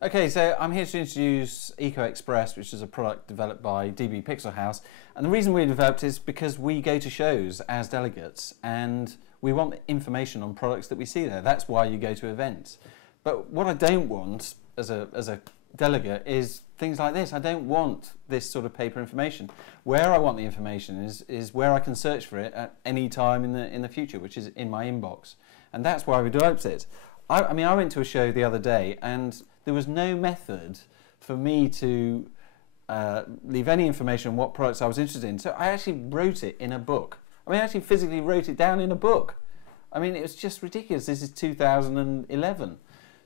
Okay, so I'm here to introduce EcoXpress, which is a product developed by DB Pixel House. And the reason we developed it is because we go to shows as delegates and we want information on products that we see there. That's why you go to events. But what I don't want as a delegate is things like this. I don't want this sort of paper information. Where I want the information is where I can search for it at any time in the future, which is in my inbox. And that's why we developed it. I mean, I went to a show the other day and there was no method for me to leave any information on what products I was interested in. So I actually wrote it in a book. I mean, I actually physically wrote it down in a book. I mean, it was just ridiculous. This is 2011.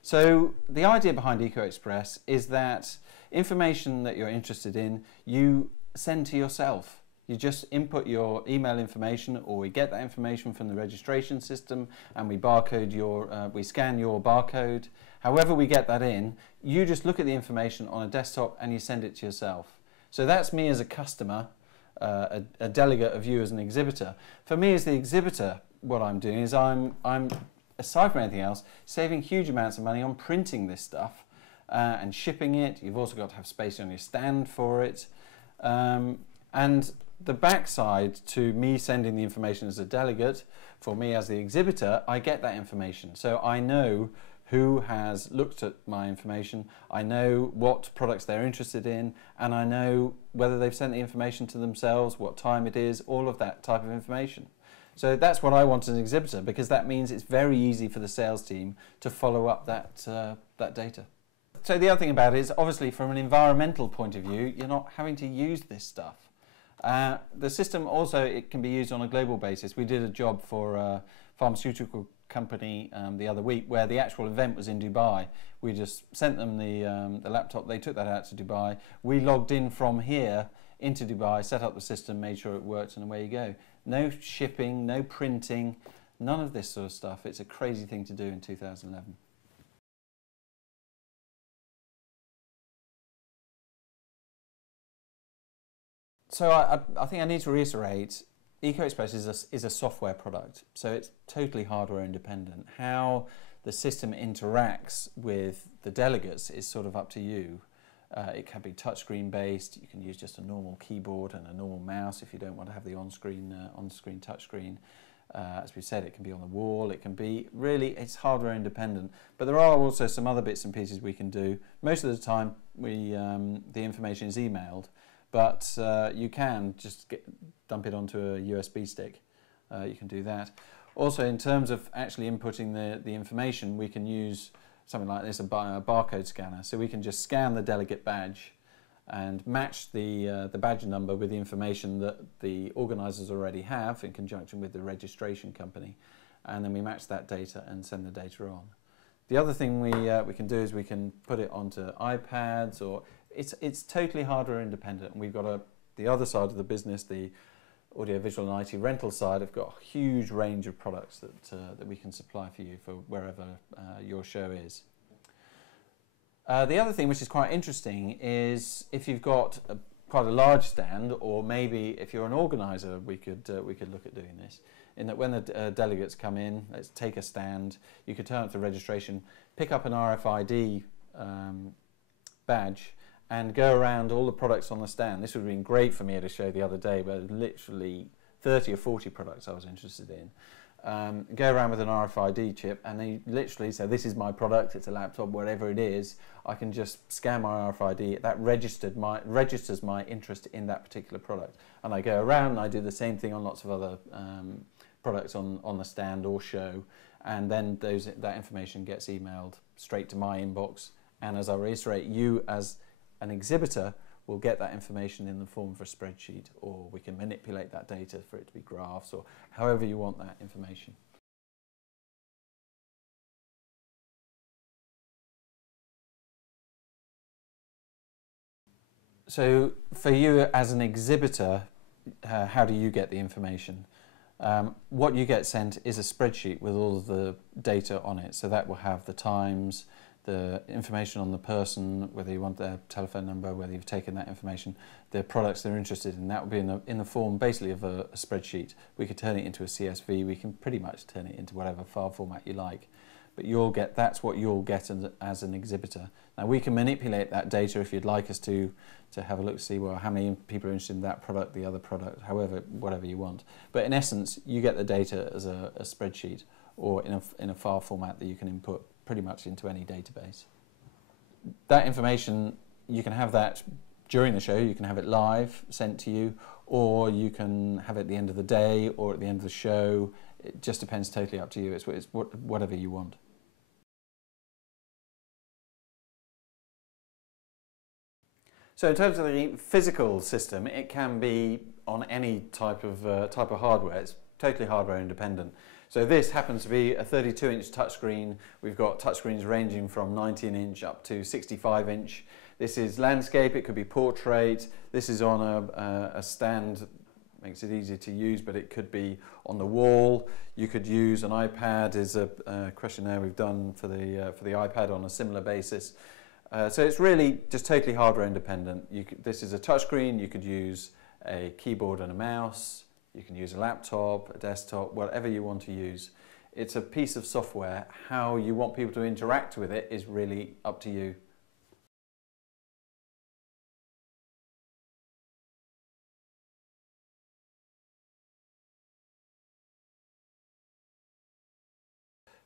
So the idea behind EcoXpress is that information that you're interested in, you send to yourself. You just input your email information, or we get that information from the registration system, and we we scan your barcode. However we get that in, you just look at the information on a desktop and you send it to yourself. So that's me as a customer, a delegate of you as an exhibitor. For me as the exhibitor, what I'm doing is I'm aside from anything else, saving huge amounts of money on printing this stuff and shipping it. You've also got to have space on your stand for it. And the backside to me sending the information as a delegate, for me as the exhibitor, I get that information. So I know who has looked at my information, I know what products they're interested in, and I know whether they've sent the information to themselves, what time it is, all of that type of information. So that's what I want as an exhibitor, because that means it's very easy for the sales team to follow up that data. So the other thing about it is, obviously from an environmental point of view, you're not having to use this stuff. The system also, it can be used on a global basis. We did a job for a pharmaceutical company the other week where the actual event was in Dubai. We just sent them the laptop, they took that out to Dubai. We logged in from here into Dubai, set up the system, made sure it worked, and away you go. No shipping, no printing, none of this sort of stuff. It's a crazy thing to do in 2011. So I think I need to reiterate, EcoXpress is a software product, so it's totally hardware independent. How the system interacts with the delegates is sort of up to you. It can be touchscreen based. You can use just a normal keyboard and a normal mouse if you don't want to have the on-screen touchscreen. As we said, it can be on the wall. It can be it's hardware independent. But there are also some other bits and pieces we can do. Most of the time, the information is emailed. But you can just dump it onto a USB stick. You can do that. Also, in terms of actually inputting the information, we can use something like this, a barcode scanner. So we can just scan the delegate badge and match the badge number with the information that the organisers already have in conjunction with the registration company. And then we match that data and send the data on. The other thing we can do is we can put it onto iPads, or it's totally hardware independent. And we've got the other side of the business, the audio-visual and IT rental side. Have got a huge range of products that we can supply for you for wherever your show is. The other thing which is quite interesting is if you've got quite a large stand, or maybe if you're an organizer, we could look at doing this. In that when the delegates come in, let's take a stand, you could turn up to registration, pick up an RFID badge, and go around all the products on the stand. This would have been great for me at a show the other day, but literally 30 or 40 products I was interested in. Go around with an RFID chip, and they literally say, this is my product, it's a laptop, whatever it is. I can just scan my RFID, that registers my interest in that particular product. And I go around and I do the same thing on lots of other products on the stand or show, and then that information gets emailed straight to my inbox. And as I reiterate, you as an exhibitor will get that information in the form of a spreadsheet, or we can manipulate that data for it to be graphs, or however you want that information. So for you as an exhibitor, how do you get the information? What you get sent is a spreadsheet with all of the data on it. So that will have the times, the information on the person, whether you want their telephone number, whether you've taken that information, the products they're interested in. That will be in the form basically of a spreadsheet. We could turn it into a CSV. We can pretty much turn it into whatever file format you like. but that's what you'll get as an exhibitor. Now we can manipulate that data if you'd like us to have a look, see well how many people are interested in that product, the other product, whatever you want. But in essence, you get the data as a spreadsheet or in a file format that you can input pretty much into any database. That information, you can have that during the show, you can have it live sent to you, or you can have it at the end of the day or at the end of the show. It just depends totally up to you. It's whatever you want. So in terms of the physical system, it can be on any type of hardware. It's totally hardware independent. So this happens to be a 32-inch touchscreen. We've got touchscreens ranging from 19-inch up to 65-inch. This is landscape, it could be portrait. This is on a stand, makes it easier to use, but it could be on the wall. You could use an iPad, is a questionnaire we've done for the iPad on a similar basis. So it's really just totally hardware independent. This is a touchscreen, you could use a keyboard and a mouse, you can use a laptop, a desktop, whatever you want to use. It's a piece of software. How you want people to interact with it is really up to you.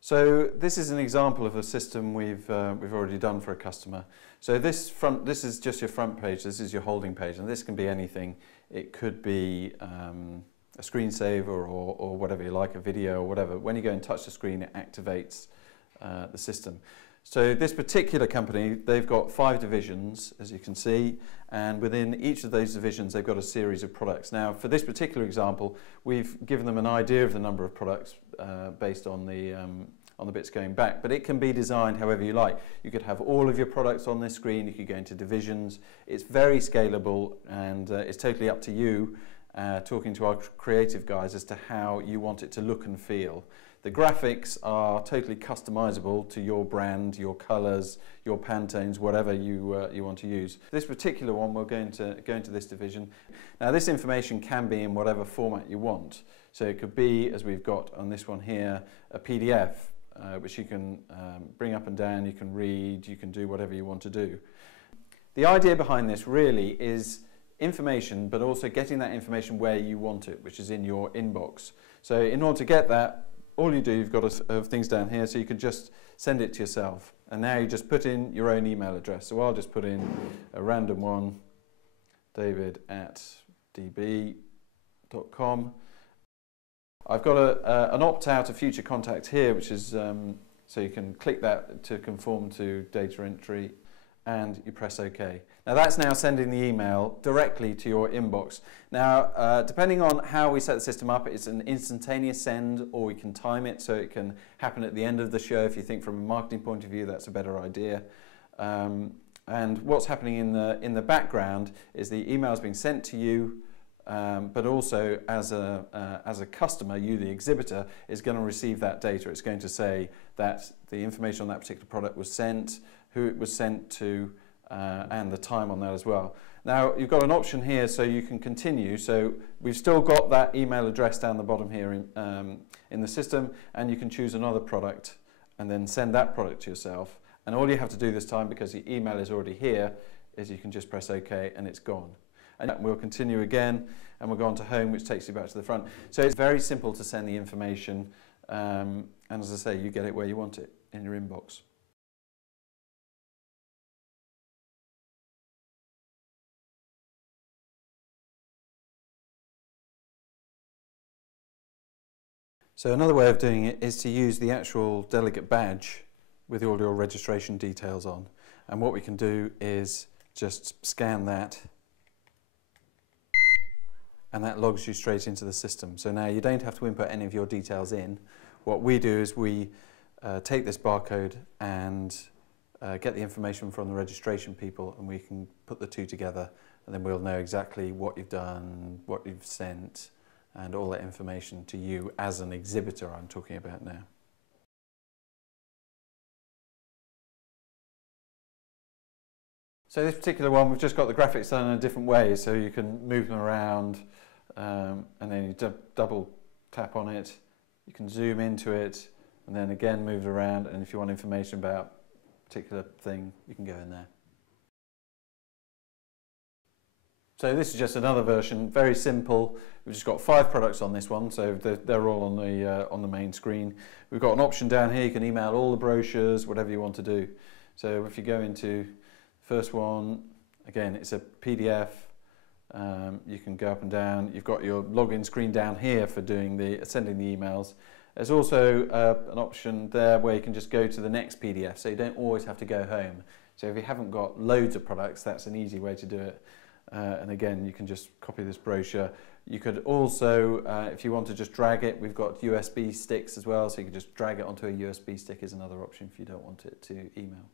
So this is an example of a system we've already done for a customer. So this is just your front page, this is your holding page, and this can be anything. It could be a screensaver or whatever you like, a video or whatever. When you go and touch the screen, it activates the system. So this particular company, they've got 5 divisions, as you can see, and within each of those divisions they've got a series of products. Now for this particular example, we've given them an idea of the number of products based on the bits going back, but it can be designed however you like. You could have all of your products on this screen, you could go into divisions. It's very scalable, and it's totally up to you, talking to our creative guys, as to how you want it to look and feel. The graphics are totally customizable to your brand, your colours, your Pantones, whatever you want to use. This particular one, we're going to go into this division. Now this information can be in whatever format you want. So it could be, as we've got on this one here, a PDF, which you can bring up and down, you can read, you can do whatever you want to do. The idea behind this really is information, but also getting that information where you want it, which is in your inbox. So in order to get that, all you do, you've got things down here, so you can just send it to yourself. And now you just put in your own email address. So I'll just put in a random one, david@db.com. I've got an opt-out of future contact here, which is, so you can click that to conform to data entry, and you press OK. Now that's now sending the email directly to your inbox. Now, depending on how we set the system up, it's an instantaneous send, or we can time it so it can happen at the end of the show. If you think from a marketing point of view, that's a better idea. And what's happening in the background is the email is being sent to you, but also as a customer, you, the exhibitor, is going to receive that data. It's going to say that the information on that particular product was sent, who it was sent to, and the time on that as well. Now you've got an option here, so you can continue. So we've still got that email address down the bottom here in the system, and you can choose another product and then send that product to yourself. And all you have to do this time, because the email is already here, is you can just press OK and it's gone. And we'll continue again, and we'll go on to home, which takes you back to the front. So it's very simple to send the information, and as I say, you get it where you want it, in your inbox. So another way of doing it is to use the actual delegate badge with all your registration details on. And what we can do is just scan that, and that logs you straight into the system. So now you don't have to input any of your details in. What we do is we take this barcode and get the information from the registration people, and we can put the two together, and then we'll know exactly what you've done, what you've sent, and all that information to you as an exhibitor I'm talking about now. So this particular one, we've just got the graphics done in a different way, so you can move them around, and then you double tap on it, you can zoom into it, and then again move it around, and if you want information about a particular thing, you can go in there. So this is just another version, very simple. We've just got 5 products on this one, so they're all on the main screen. We've got an option down here, you can email all the brochures, whatever you want to do. So if you go into the first one, again, it's a PDF. You can go up and down. You've got your login screen down here for sending the emails. There's also an option there where you can just go to the next PDF, so you don't always have to go home. So if you haven't got loads of products, that's an easy way to do it. And again, you can just copy this brochure. You could also, if you want to just drag it, we've got USB sticks as well, so you can just drag it onto a USB stick is another option if you don't want it to email.